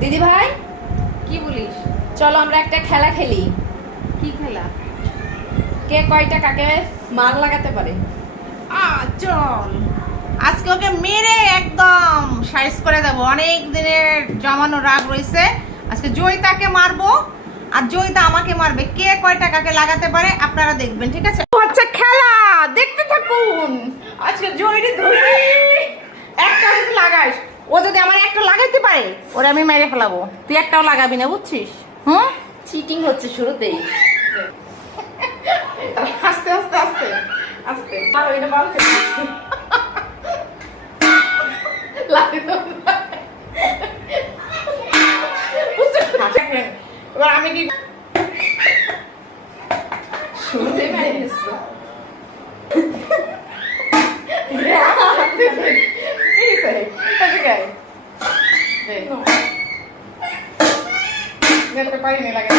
দিদি ভাই, কি বলিস? চলো আমরা একটা খেলা খেলি। কি খেলা? কে কয়টা কাকে মার লাগাতে পারে। চল আজকে ওকে মেরে একদম সাইজ করে দেবো। অনেক দিনের জমানো রাগ রয়েছে, আজকে জয়িতাকে মারবো আর জয়িতা আমাকে মারবে। কে কয়টা কাকে লাগাতে পারে আপনারা দেখবেন, ঠিক আছে? হচ্ছে খেলা, দেখতে থাকুন। আজকে জয়িরে ধরি, একটা যদি লাগাস, ও যদি আমার একটা লাগাইতে পারে ওরে আমি মেরে ফেলাবো। তুই একটাও লাগাবি না, বুঝছিস? চিটিং হচ্ছে শুরুতেই। আস্তে আস্তে আস্তে আস্তে মারো, এটা মারো। এবার আমি কি শুরুতেই মেরে ফেলছো। পারিনি লাগে